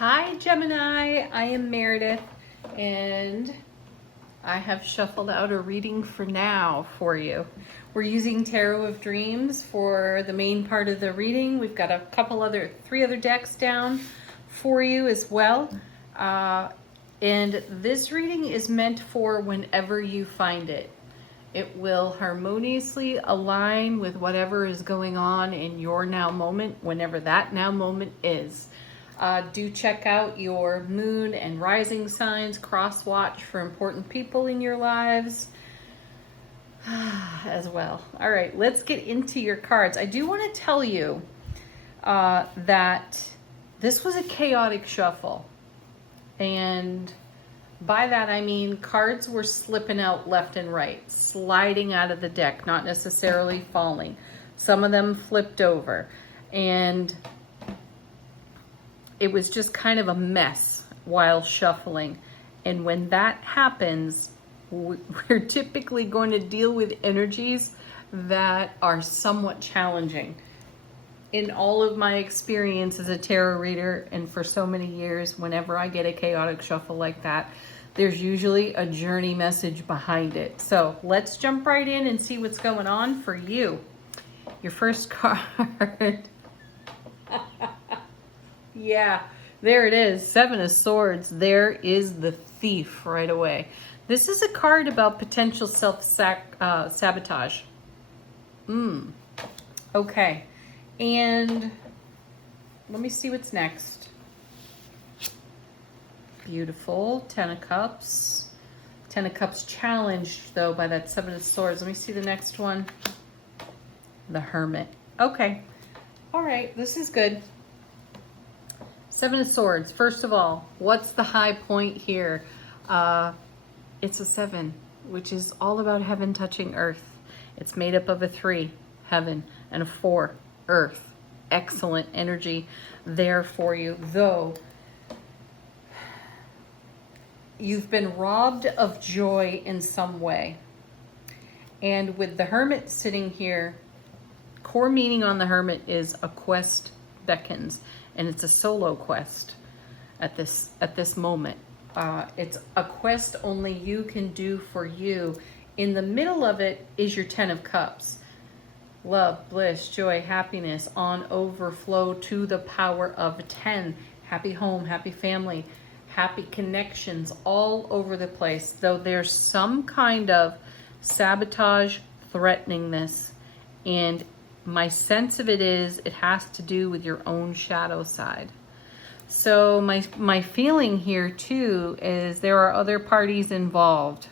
Hi Gemini, I am Meredith and I have shuffled out a reading for now for you. We're using Tarot of Dreams for the main part of the reading. We've got three other decks down for you as well. And this reading is meant for whenever you find it. It will harmoniously align with whatever is going on in your now moment, whenever that now moment is. Do check out your moon and rising signs, cross watch for important people in your lives as well. All right, let's get into your cards. I do want to tell you that this was a chaotic shuffle. And by that I mean cards were slipping out left and right, sliding out of the deck, not necessarily falling. Some of them flipped over. And it was just kind of a mess while shuffling. And when that happens, we're typically going to deal with energies that are somewhat challenging. In all of my experience as a tarot reader, and for so many years, whenever I get a chaotic shuffle like that, there's usually a journey message behind it. So let's jump right in and see what's going on for you. Your first card. Yeah, there it is. Seven of Swords. There is the Thief right away. This is a card about potential self-sabotage. Okay. And let me see what's next. Beautiful. Ten of Cups. Ten of Cups challenged, though, by that Seven of Swords. Let me see the next one. The Hermit. Okay. All right. This is good. Seven of Swords. First of all, what's the high point here? It's a 7, which is all about heaven touching earth. It's made up of a 3, heaven, and a 4, earth. Excellent energy there for you, though you've been robbed of joy in some way. And with the Hermit sitting here, core meaning on the Hermit is a quest beckons. And it's a solo quest at this moment. It's a quest only you can do for you. In the middle of it is your Ten of Cups. Love, bliss, joy, happiness on overflow to the power of 10. Happy home, happy family, happy connections all over the place. Though there's some kind of sabotage threatening this. And my sense of it is it has to do with your own shadow side. So my feeling here too is there are other parties involved.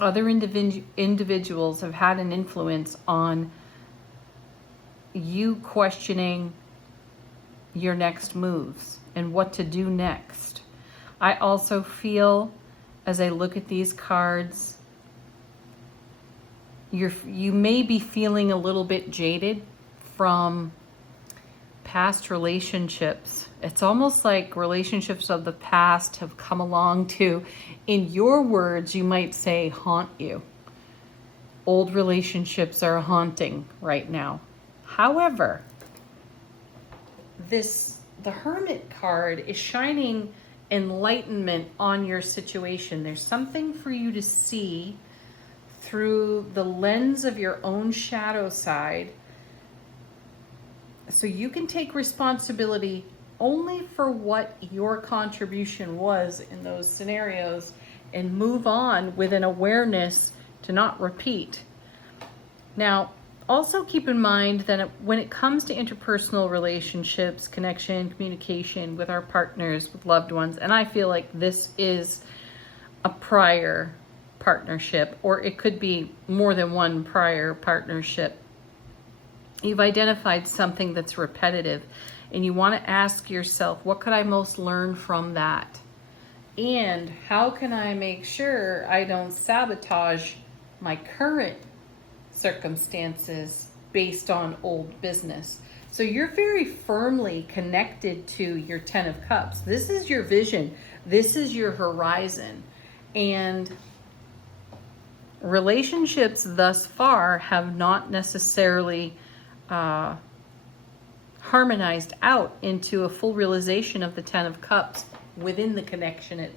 Other individuals have had an influence on you questioning your next moves and what to do next. I also feel, as I look at these cards, you may be feeling a little bit jaded from past relationships. It's almost like relationships of the past have come along to, in your words, you might say, haunt you. Old relationships are haunting right now. However, the Hermit card is shining enlightenment on your situation. There's something for you to see through the lens of your own shadow side, so you can take responsibility only for what your contribution was in those scenarios and move on with an awareness to not repeat. Now, also keep in mind that when it comes to interpersonal relationships, connection, communication with our partners, with loved ones, and I feel like this is a prior partnership, or it could be more than one prior partnership. You've identified something that's repetitive and you want to ask yourself, what could I most learn from that? And how can I make sure I don't sabotage my current circumstances based on old business? So you're very firmly connected to your Ten of Cups. This is your vision. This is your horizon. And relationships thus far have not necessarily harmonized out into a full realization of the Ten of Cups within the connection.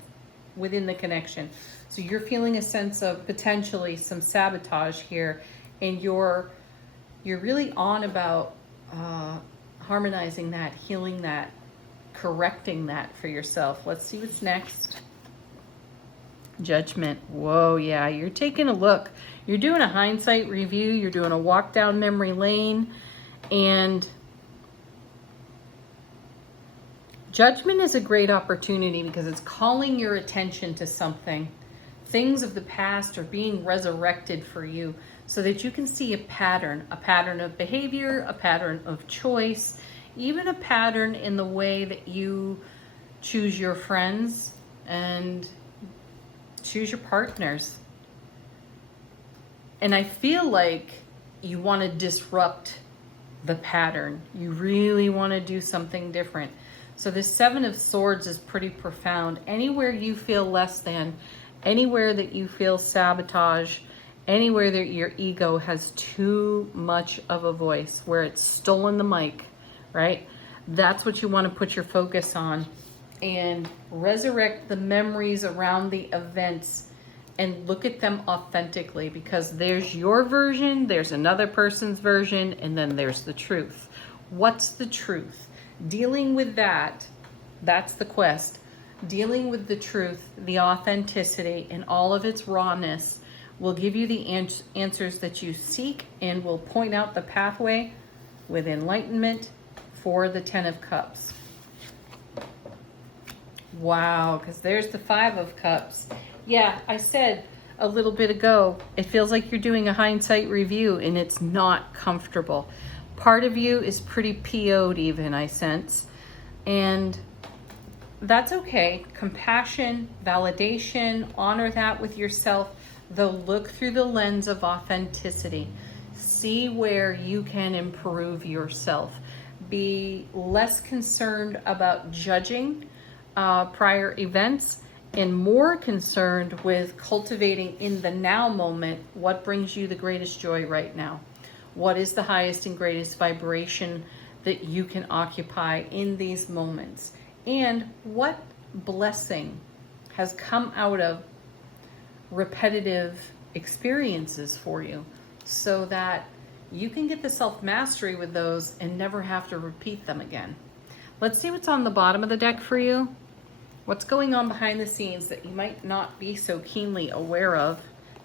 Within the connection. So you're feeling a sense of potentially some sabotage here, and you're really on about harmonizing that, healing that, correcting that for yourself. Let's see what's next. Judgment. Whoa, yeah, you're taking a look. You're doing a hindsight review. You're doing a walk down memory lane. And judgment is a great opportunity because it's calling your attention to something. Things of the past are being resurrected for you so that you can see a pattern of behavior, a pattern of choice, even a pattern in the way that you choose your friends and choose your partners. And I feel like you want to disrupt the pattern. You really want to do something different. So this Seven of Swords is pretty profound. Anywhere you feel less than, anywhere that you feel sabotage, anywhere that your ego has too much of a voice, where it's stolen the mic, right? That's what you want to put your focus on and resurrect the memories around the events and look at them authentically, because there's your version, there's another person's version, and then there's the truth. What's the truth? Dealing with that, that's the quest. Dealing with the truth, the authenticity, and all of its rawness will give you the answers that you seek and will point out the pathway with enlightenment for the Ten of Cups. Wow, because there's the Five of Cups. Yeah, I said a little bit ago, it feels like you're doing a hindsight review and it's not comfortable. Part of you is pretty PO'd even, I sense. And that's okay. Compassion, validation, honor that with yourself, though look through the lens of authenticity. See where you can improve yourself. Be less concerned about judging prior events and more concerned with cultivating in the now moment what brings you the greatest joy right now. What is the highest and greatest vibration that you can occupy in these moments? And what blessing has come out of repetitive experiences for you so that you can get the self-mastery with those and never have to repeat them again. Let's see what's on the bottom of the deck for you. What's going on behind the scenes that you might not be so keenly aware of?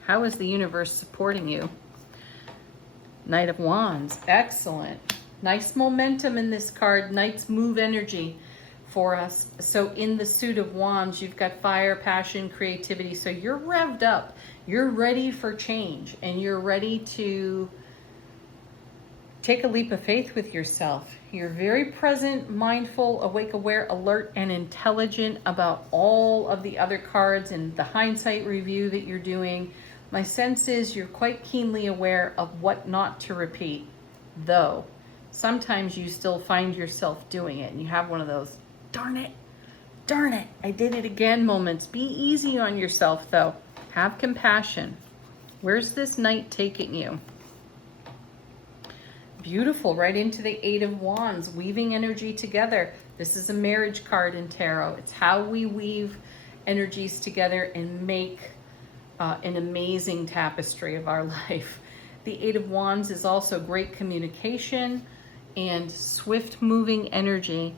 How is the universe supporting you? Knight of Wands. Excellent. Nice momentum in this card. Knights move energy for us. So in the suit of Wands, you've got fire, passion, creativity. So you're revved up. You're ready for change. And you're ready to take a leap of faith with yourself. You're very present, mindful, awake, aware, alert, and intelligent about all of the other cards and the hindsight review that you're doing. My sense is you're quite keenly aware of what not to repeat, though sometimes you still find yourself doing it and you have one of those, darn it, I did it again moments. Be easy on yourself, though. Have compassion. Where's this Knight taking you? Beautiful, right into the Eight of Wands, weaving energy together. This is a marriage card in tarot. It's how we weave energies together and make an amazing tapestry of our life. The Eight of Wands is also great communication and swift moving energy.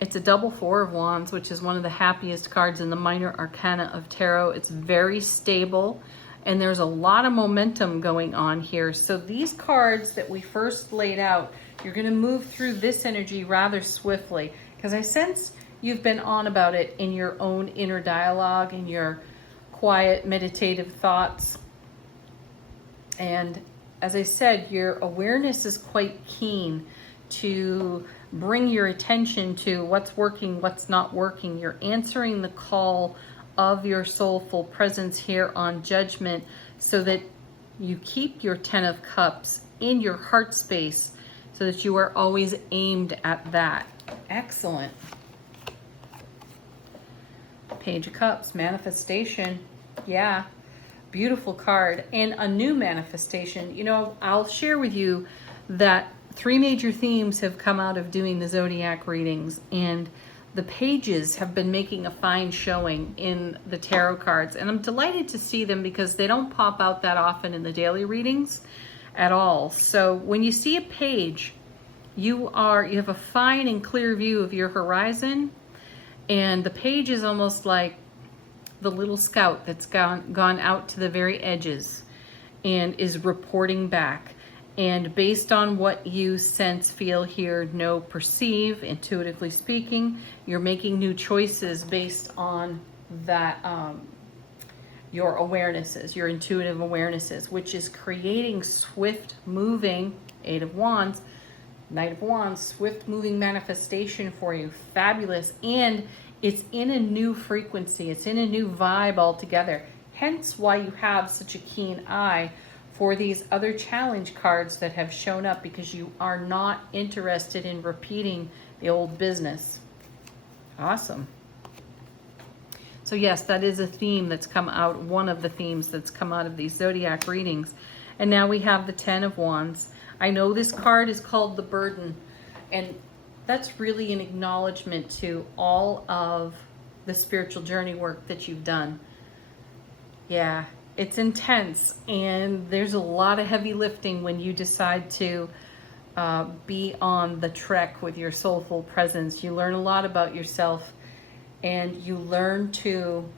It's a double Four of Wands, which is one of the happiest cards in the minor arcana of tarot. It's very stable. And there's a lot of momentum going on here. So these cards that we first laid out, you're going to move through this energy rather swiftly, because I sense you've been on about it in your own inner dialogue, in your quiet meditative thoughts. And as I said, your awareness is quite keen to bring your attention to what's working, what's not working. You're answering the call of your soulful presence here on Judgment so that you keep your Ten of Cups in your heart space so that you are always aimed at that. Excellent. Page of Cups, manifestation. Yeah, beautiful card. And a new manifestation. You know, I'll share with you that Three major themes have come out of doing the zodiac readings, and the pages have been making a fine showing in the tarot cards, and I'm delighted to see them because they don't pop out that often in the daily readings at all. So when you see a page, you have a fine and clear view of your horizon, and the page is almost like the little scout that's gone out to the very edges and is reporting back. And based on what you sense, feel, hear, know, perceive, intuitively speaking, you're making new choices based on that, your awarenesses, your intuitive awarenesses, which is creating swift moving, Eight of Wands, Knight of Wands, swift moving manifestation for you. Fabulous. And it's in a new frequency. It's in a new vibe altogether. Hence why you have such a keen eye for these other challenge cards that have shown up, because you are not interested in repeating the old business. Awesome. So yes, that is a theme that's come out, one of the themes that's come out of these zodiac readings. And now we have the Ten of Wands. I know this card is called the Burden, and that's really an acknowledgement to all of the spiritual journey work that you've done. Yeah, it's intense, and there's a lot of heavy lifting when you decide to be on the trek with your soulful presence. You learn a lot about yourself, and you learn to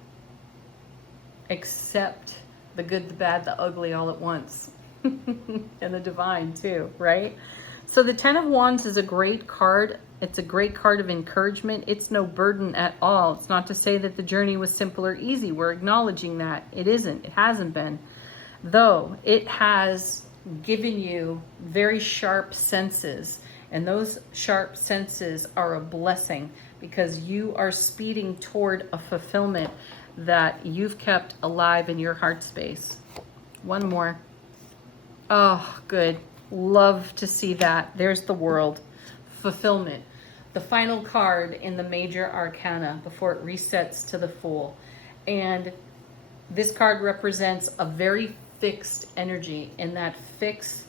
accept the good, the bad, the ugly all at once. And the divine too, right? So the Ten of Wands is a great card. It's a great card of encouragement. It's no burden at all. It's not to say that the journey was simple or easy. We're acknowledging that. It isn't. It hasn't been. Though it has given you very sharp senses. And those sharp senses are a blessing, because you are speeding toward a fulfillment that you've kept alive in your heart space. One more. Oh, good. Love to see that. There's the World. Fulfillment. The final card in the major arcana before it resets to the Fool. And this card represents a very fixed energy, and that fixed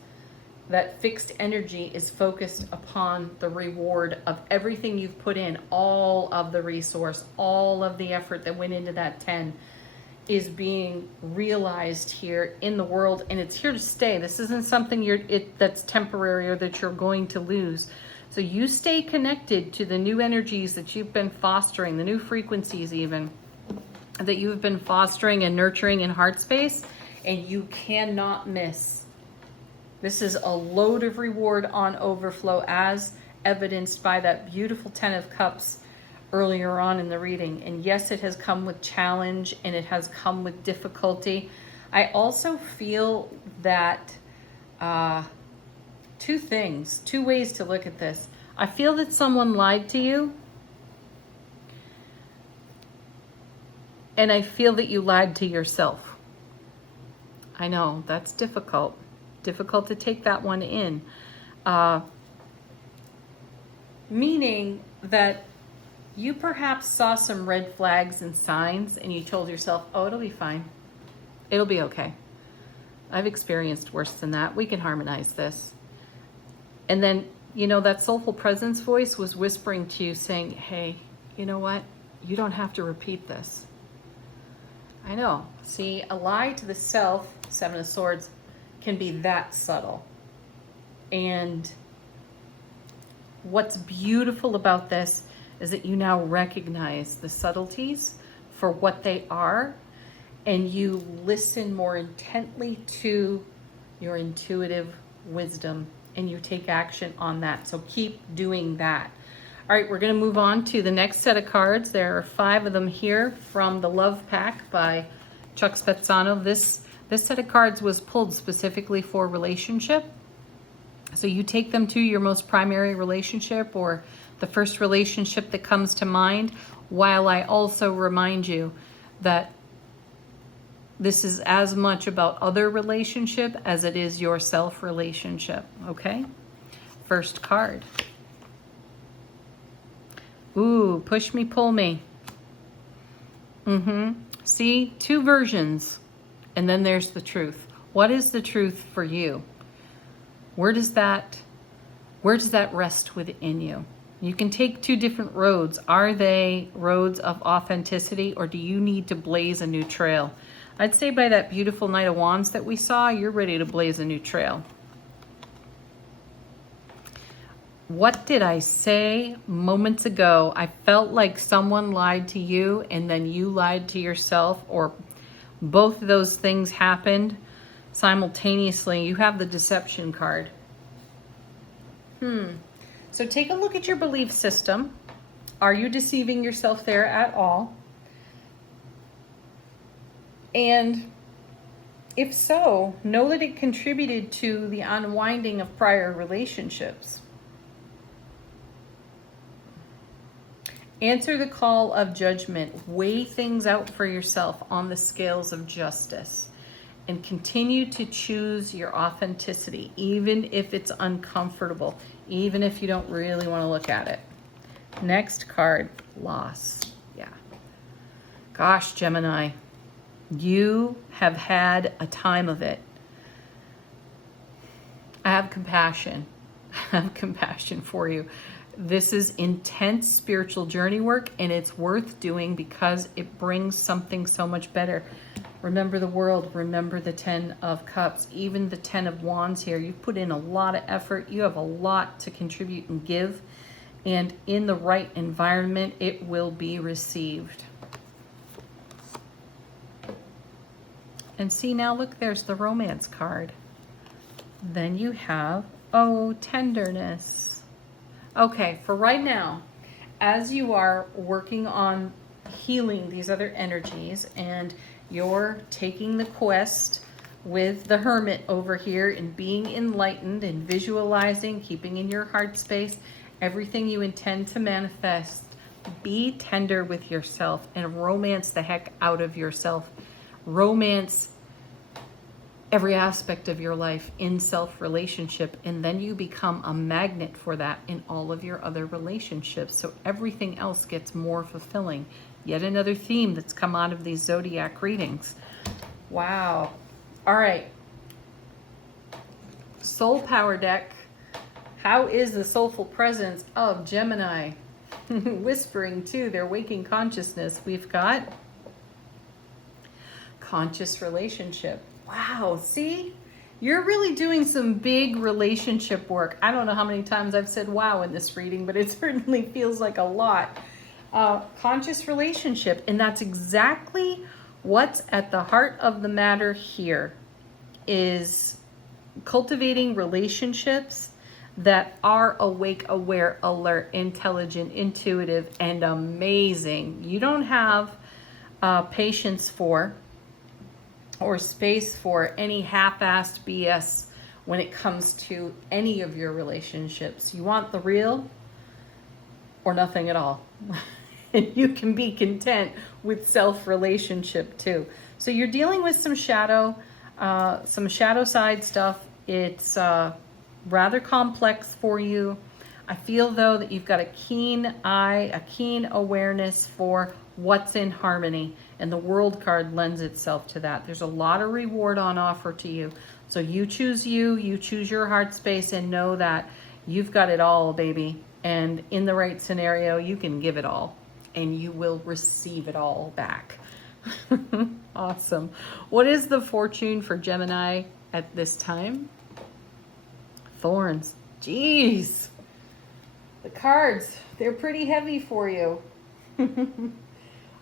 energy is focused upon the reward of everything you've put in. All of the resource, all of the effort that went into that 10 is being realized here in the world, and it's here to stay. This isn't something that's temporary or that you're going to lose. So you stay connected to the new energies that you've been fostering, the new frequencies even, that you've been fostering and nurturing in heart space, and you cannot miss. This is a load of reward on overflow, as evidenced by that beautiful 10 of Cups earlier on in the reading. And yes, it has come with challenge, and it has come with difficulty. I also feel that two ways to look at this. I feel that someone lied to you, and I feel that you lied to yourself. I know, that's difficult to take that one in. Meaning that you perhaps saw some red flags and signs, and you told yourself, oh, it'll be fine. It'll be okay. I've experienced worse than that. We can harmonize this. And then, that soulful presence voice was whispering to you saying, hey, you know what? You don't have to repeat this. I know. See, a lie to the self, Seven of Swords, can be that subtle. And what's beautiful about this is that you now recognize the subtleties for what they are, and you listen more intently to your intuitive wisdom, and you take action on that. So keep doing that. All right, we're going to move on to the next set of cards. There are 5 of them here from the Love Pack by Chuck Spezzano. This set of cards was pulled specifically for relationship. So you take them to your most primary relationship, or the first relationship that comes to mind, while I also remind you that this is as much about other relationship as it is your self relationship, okay? First card. Ooh, push me, pull me. See, 2 versions, and then there's the truth. What is the truth for you? Where does that Where does that rest within you? You can take two different roads. Are they roads of authenticity, or do you need to blaze a new trail? I'd say by that beautiful Knight of Wands that we saw, you're ready to blaze a new trail. What did I say moments ago? I felt like someone lied to you and then you lied to yourself, or both of those things happened simultaneously. You have the deception card. So take a look at your belief system. Are you deceiving yourself there at all? And if so, know that it contributed to the unwinding of prior relationships. Answer the call of judgment. Weigh things out for yourself on the scales of justice. And continue to choose your authenticity, even if it's uncomfortable, even if you don't really want to look at it. Next card, loss. Yeah. Gosh, Gemini, you have had a time of it. I have compassion. I have compassion for you. This is intense spiritual journey work, and it's worth doing because it brings something so much better. Remember the world, remember the 10 of Cups, even the 10 of Wands here. You put in a lot of effort. You have a lot to contribute and give. And in the right environment, it will be received. And see, now look, there's the romance card. Then you have, oh, tenderness. Okay, for right now, as you are working on healing these other energies and you're taking the quest with the Hermit over here and being enlightened and visualizing, keeping in your heart space, everything you intend to manifest, be tender with yourself and romance the heck out of yourself. Romance every aspect of your life in self-relationship, and then you become a magnet for that in all of your other relationships. So everything else gets more fulfilling. Yet another theme that's come out of these zodiac readings. Wow. All right. Soul Power deck. How is the soulful presence of Gemini whispering to their waking consciousness? We've got conscious relationship. Wow, see? You're really doing some big relationship work. I don't know how many times I've said wow in this reading, but it certainly feels like a lot. Conscious relationship, and that's exactly what's at the heart of the matter here, is cultivating relationships that are awake, aware, alert, intelligent, intuitive, and amazing. You don't have patience for or space for any half-assed BS when it comes to any of your relationships. You want the real or nothing at all. And you can be content with self-relationship too. So you're dealing with some shadow side stuff. It's rather complex for you. I feel though that you've got a keen eye, a keen awareness for what's in harmony, and the World card lends itself to that. There's a lot of reward on offer to you. So you choose you choose your heart space, and know that you've got it all, baby. And in the right scenario, you can give it all, and you will receive it all back. Awesome. What is the fortune for Gemini at this time? Thorns. Jeez. The cards, they're pretty heavy for you.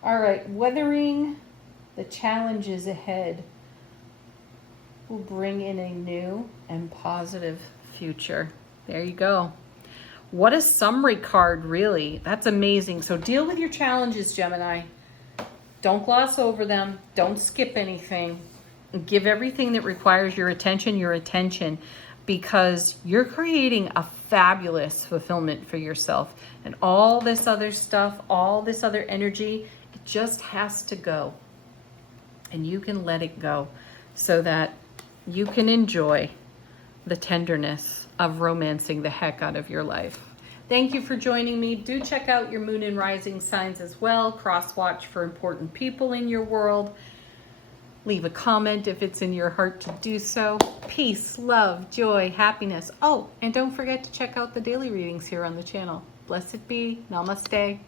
All right, weathering the challenges ahead will bring in a new and positive future. There you go. What a summary card, really. That's amazing. So deal with your challenges, Gemini. Don't gloss over them. Don't skip anything. Give everything that requires your attention, because you're creating a fabulous fulfillment for yourself. And all this other stuff, all this other energy, it just has to go. And you can let it go so that you can enjoy the tenderness of romancing the heck out of your life. Thank you for joining me. Do check out your moon and rising signs as well. Cross watch for important people in your world. Leave a comment if it's in your heart to do so. Peace, love, joy, happiness. Oh, and don't forget to check out the daily readings here on the channel. Blessed be. Namaste.